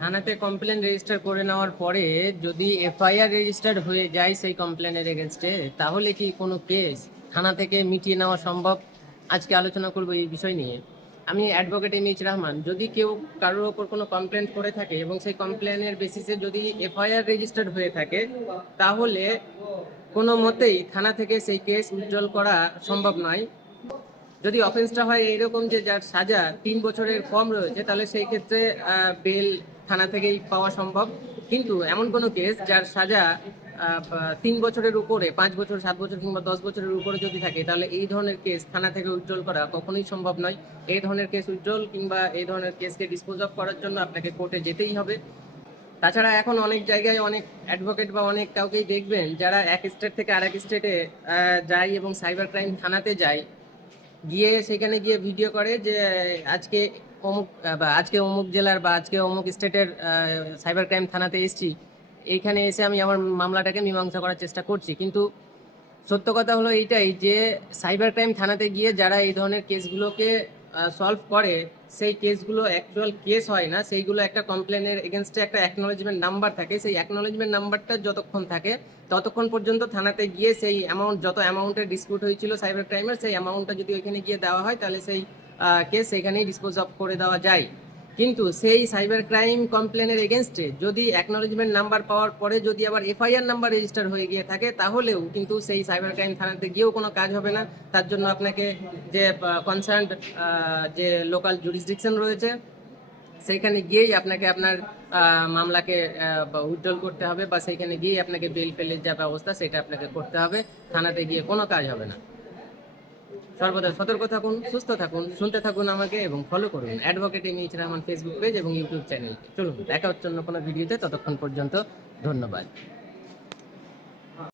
থানাতে complain register করে নেওয়ার পরে যদি এফআইআর রেজিস্টার্ড হয়ে যায় সেই কমপ্লেনের এগেনস্টে, তাহলে কি কোনো কেস থানা থেকে মিটিয়ে নেওয়া সম্ভব? আজকে আলোচনা করব এই বিষয় নিয়ে। আমি অ্যাডভোকেট এম.এইচ. রহমান। যদি কেউ কারোর ওপর কোনো কমপ্লেন করে থাকে এবং সেই কমপ্লেনের বেসিসে যদি এফআইআর রেজিস্টার্ড হয়ে থাকে, তাহলে কোনো মতেই থানা থেকে সেই কেস উজ্জ্বল করা সম্ভব নয়। যদি অফেন্সটা হয় এইরকম যে যার সাজা 3 বছরের কম রয়েছে, তাহলে সেই ক্ষেত্রে বেল থানা থেকেই পাওয়া সম্ভব। কিন্তু এমন কোনো কেস যার সাজা 3 বছরের উপরে, 5 বছর, 7 বছর কিংবা 10 বছরের উপরে যদি থাকে, তাহলে এই ধরনের কেস থানা থেকে উজ্জ্বল করা কখনোই সম্ভব নয়। এই ধরনের কেস উজ্জ্বল কিংবা এই ধরনের কেসকে ডিসপোজ অফ করার জন্য আপনাকে কোর্টে যেতেই হবে। তাছাড়া এখন অনেক জায়গায় অনেক অ্যাডভোকেট বা অনেক কাউকেই দেখবেন যারা এক স্টেট থেকে আরেক স্টেটে যায় এবং সাইবার ক্রাইম থানাতে যায়, গিয়ে সেখানে গিয়ে ভিডিও করে যে আজকে অমুক বা আজকে অমুক জেলার বা আজকে অমুক স্টেটের সাইবার ক্রাইম থানাতে এসেছি, এইখানে এসে আমি আমার মামলাটাকে মীমাংসা করার চেষ্টা করছি। কিন্তু সত্য কথা হলো এইটাই যে সাইবার ক্রাইম থানাতে গিয়ে যারা এই ধরনের কেসগুলোকে সলভ করে, সেই কেসগুলো অ্যাকচুয়াল কেস হয় না। সেইগুলো একটা কমপ্লেনের এগেনস্টে একটা অ্যাকনোলেজমেন্ট নাম্বার থাকে। সেই অ্যাকনোলেজমেন্ট নাম্বারটা যতক্ষণ থাকে ততক্ষণ পর্যন্ত থানাতে গিয়ে সেই অ্যামাউন্ট, যত অ্যামাউন্টের ডিসপিউট হয়েছিল সাইবার ক্রাইমের, সেই অ্যামাউন্টটা যদি ওইখানে গিয়ে দেওয়া হয়, তাহলে সেই কেস সেইখানেই ডিসপোজ অফ করে দেওয়া যায়। কিন্তু সেই সাইবার ক্রাইম কমপ্লেনের এগেনস্টে যদি অ্যাকনোলেজমেন্ট নাম্বার পাওয়ার পরে যদি আবার এফআইআর নাম্বার রেজিস্টার হয়ে গিয়ে থাকে, তাহলেও কিন্তু সেই সাইবার ক্রাইম থানাতে গিয়েও কোনো কাজ হবে না। তার জন্য আপনাকে যে কনসার্ন যে লোকাল জুরিসডিকশন রয়েছে, সেইখানে গিয়েই আপনাকে আপনার মামলাকে উইথড্রল করতে হবে, বা সেইখানে গিয়েই আপনাকে বেল ফেলের যা ব্যবস্থা সেটা আপনাকে করতে হবে। থানাতে গিয়ে কোনো কাজ হবে না। সর্বদা সতর্ক থাকুন, সুস্থ থাকুন, শুনতে থাকুন আমাকে এবং ফলো করুন অ্যাডভোকেট এম.এইচ. রহমান ফেসবুক পেজ এবং ইউটিউব চ্যানেল। চলুন দেখা হচ্ছে অন্য কোনো ভিডিওতে, ততক্ষণ পর্যন্ত ধন্যবাদ।